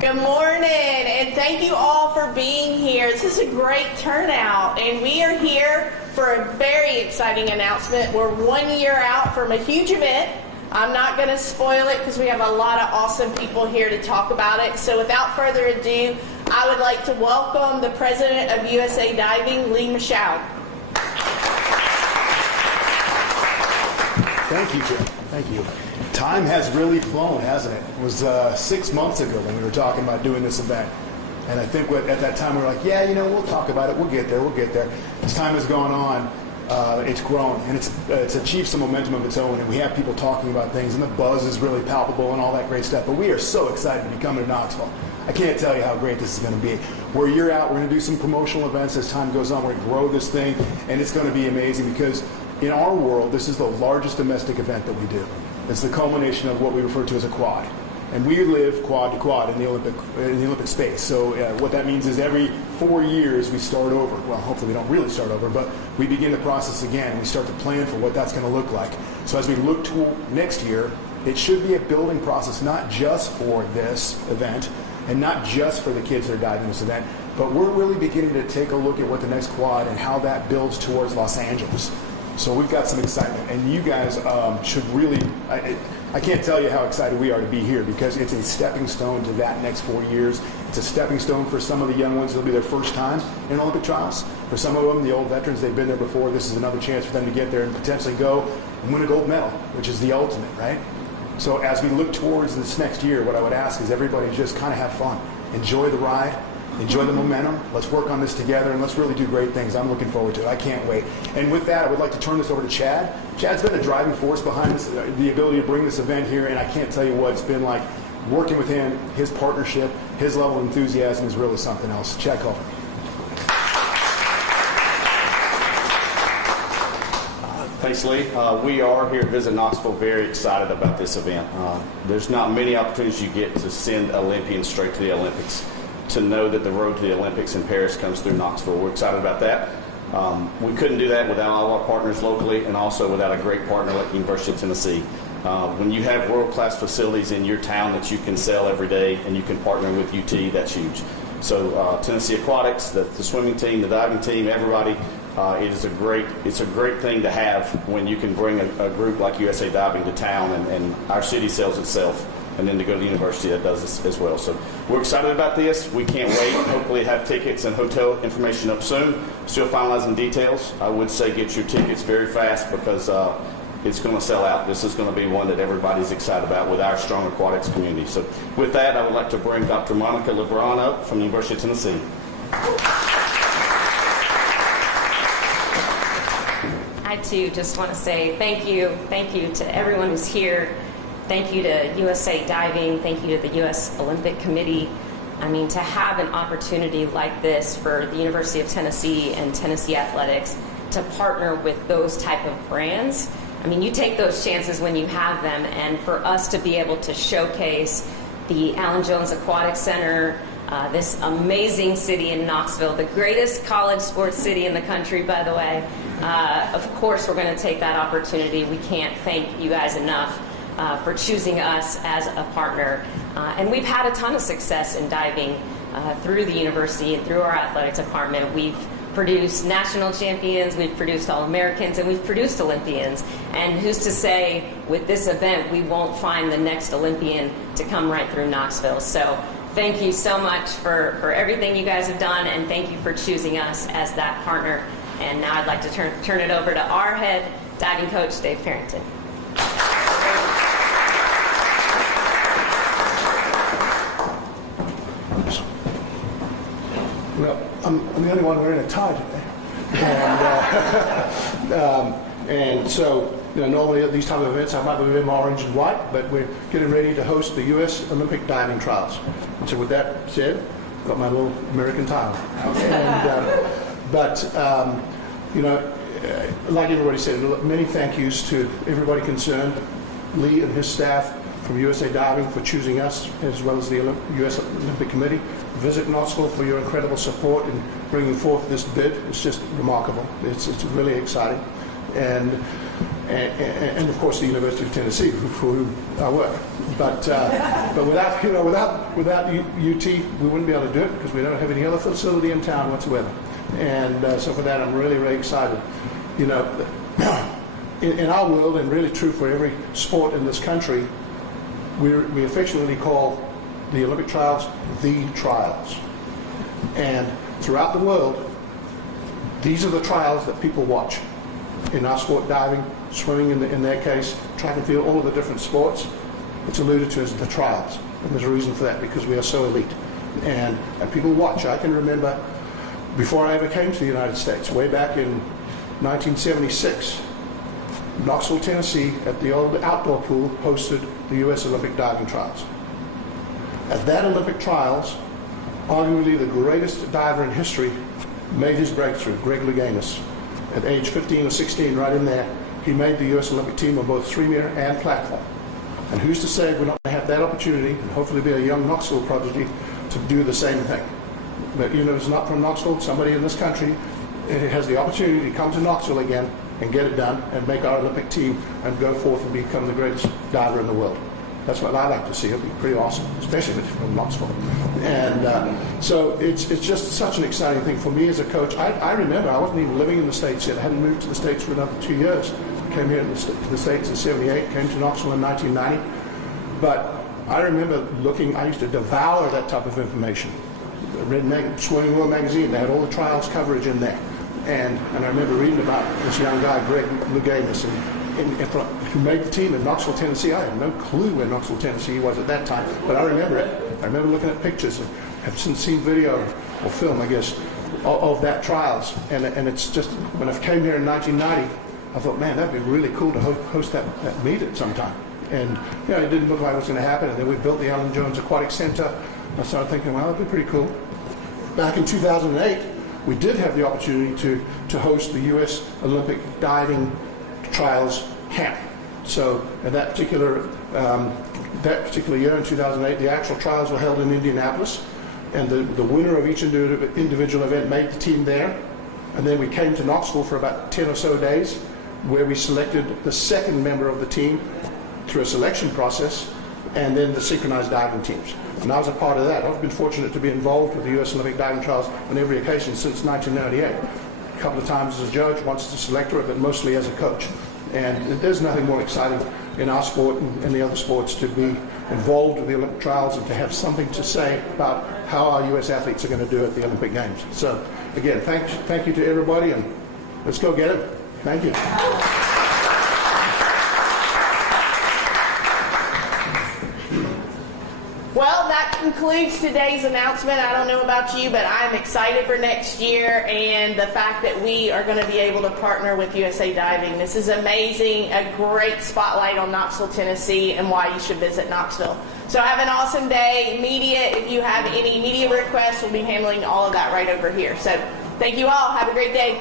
Good morning, and thank you all for being here. This is a great turnout, and we are here for a very exciting announcement. We're 1 year out from a huge event. I'm not going to spoil it because we have a lot of awesome people here to talk about it. So without further ado, I would like to welcome the president of USA Diving, Lee Michaud. Thank you, Jim. Thank you. Time has really flown, hasn't it? It was 6 months ago when we were talking about doing this event. And I think at that time we were like, yeah, you know, we'll talk about it. We'll get there. We'll get there. As time has gone on, it's grown, and it's achieved some momentum of its own, and we have people talking about things, and the buzz is really palpable and all that great stuff. But we are so excited to be coming to Knoxville. I can't tell you how great this is going to be. We're a year out. We're going to do some promotional events as time goes on. We're going to grow this thing, and it's going to be amazing because in our world, this is the largest domestic event that we do. It's the culmination of what we refer to as a quad. And we live quad to quad in the Olympic space. So what that means is every 4 years we start over. Well, hopefully we don't really start over, but we begin the process again, and we start to plan for what that's going to look like. So as we look to next year, it should be a building process, not just for this event and not just for the kids that are diving this event, but we're really beginning to take a look at what the next quad and how that builds towards Los Angeles. So we've got some excitement, and you guys should really, I can't tell you how excited we are to be here because it's a stepping stone to that next 4 years. It's a stepping stone for some of the young ones. It'll be their first time in Olympic trials. For some of them, the old veterans, they've been there before. This is another chance for them to get there and potentially go and win a gold medal, which is the ultimate, right? So as we look towards this next year, what I would ask is everybody just kind of have fun. Enjoy the ride. Enjoy the momentum. Let's work on this together, and let's really do great things. I'm looking forward to it. I can't wait. And with that, I would like to turn this over to Chad. Chad's been a driving force behind this, the ability to bring this event here, and I can't tell you what it's been like working with him. His partnership, his level of enthusiasm is really something else. Chad Culver. Thanks, Lee. We are here at Visit Knoxville very excited about this event. There's not many opportunities you get to send Olympians straight to the Olympics. To know that the road to the Olympics in Paris comes through Knoxville. We're excited about that. We couldn't do that without all our partners locally and also without a great partner like the University of Tennessee. When you have world-class facilities in your town that you can sell every day and you can partner with UT, that's huge. So Tennessee Aquatics, the swimming team, the diving team, everybody, it's a great thing to have when you can bring a group like USA Diving to town and our city sells itself. And then to go to the university that does this as well. So we're excited about this. We can't wait. Hopefully have tickets and hotel information up soon. Still finalizing details. I would say get your tickets very fast because it's going to sell out. This is going to be one that everybody's excited about with our strong aquatics community. So with that, I would like to bring Dr. Monica LeBron up from the University of Tennessee. I too just want to say thank you to everyone who's here. Thank you to USA Diving. Thank you to the U.S. Olympic Committee. I mean, to have an opportunity like this for the University of Tennessee and Tennessee Athletics to partner with those type of brands, I mean, you take those chances when you have them. And for us to be able to showcase the Allen Jones Aquatic Center, this amazing city in Knoxville, the greatest college sports city in the country, by the way, of course we're going to take that opportunity. We can't thank you guys enough for choosing us as a partner. And we've had a ton of success in diving through the university and through our athletics department. We've produced national champions, we've produced All-Americans, and we've produced Olympians. And who's to say with this event we won't find the next Olympian to come right through Knoxville. So thank you so much for everything you guys have done, and thank you for choosing us as that partner. And now I'd like to turn it over to our head diving coach, Dave Farrington. Well, I'm the only one wearing a tie today. And so, you know, normally at these type of events I might be wearing orange and white, but we're getting ready to host the U.S. Olympic diving trials. And so with that said, I've got my little American tie on. And, you know, like everybody said, many thank yous to everybody concerned, Lee and his staff from USA Diving for choosing us, as well as the U.S. Olympic Committee. Visit Knoxville for your incredible support in bringing forth this bid. It's just remarkable. It's really exciting. And and of course the University of Tennessee, for whom I work. But without UT, we wouldn't be able to do it because we don't have any other facility in town whatsoever. And so for that, I'm really, really excited. You know, in our world, and really true for every sport in this country, we affectionately call the Olympic trials the trials. And throughout the world, these are the trials that people watch. In our sport, diving, swimming in their case, track and field, all of the different sports, it's alluded to as the trials. And there's a reason for that, because we are so elite. And people watch. I can remember before I ever came to the United States, way back in 1976, Knoxville, Tennessee, at the old outdoor pool, hosted the U.S. Olympic diving trials. At that Olympic trials, arguably the greatest diver in history made his breakthrough, Greg Louganis. At age 15 or 16, right in there, he made the U.S. Olympic team on both 3-meter and platform. And who's to say we're not going to have that opportunity, and hopefully be a young Knoxville prodigy, to do the same thing. But even if it's not from Knoxville, somebody in this country has the opportunity to come to Knoxville again and get it done and make our Olympic team and go forth and become the greatest diver in the world. That's what I like to see. It'd be pretty awesome, especially if it's from Knoxville. And so it's just such an exciting thing for me as a coach. I remember I wasn't even living in the States yet. I hadn't moved to the States for another 2 years. Came here to the States in '78, came to Knoxville in 1990. But I remember looking, I used to devour that type of information. I read Swimming World magazine, they had all the trials coverage in there. And I remember reading about this young guy, Greg Louganis, who made the team in Knoxville, Tennessee. I had no clue where Knoxville, Tennessee was at that time, but I remember it. I remember looking at pictures, and have since seen video or film, I guess, of that trials. And it's just, when I came here in 1990, I thought, man, that'd be really cool to host that meet at some time. And you know, it didn't look like it was going to happen. And then we built the Ellen Jones Aquatic Center. I started thinking, well, that'd be pretty cool. Back in 2008, we did have the opportunity to host the U.S. Olympic Diving Trials Camp. So at that particular year in 2008, the actual trials were held in Indianapolis, and the winner of each individual event made the team there. And then we came to Knoxville for about 10 or so days, where we selected the second member of the team through a selection process, and then the synchronized diving teams. And I was a part of that. I've been fortunate to be involved with the U.S. Olympic Diving Trials on every occasion since 1998. A couple of times as a judge, once as a selector, but mostly as a coach. And there's nothing more exciting in our sport and the other sports to be involved with the Olympic trials and to have something to say about how our U.S. athletes are going to do at the Olympic Games. So, again, thank you to everybody, and let's go get it. Thank you. Well, that concludes today's announcement. I don't know about you, but I'm excited for next year and the fact that we are going to be able to partner with USA Diving. This is amazing, a great spotlight on Knoxville, Tennessee, and why you should visit Knoxville. So have an awesome day. Media, if you have any media requests, we'll be handling all of that right over here. So thank you all. Have a great day.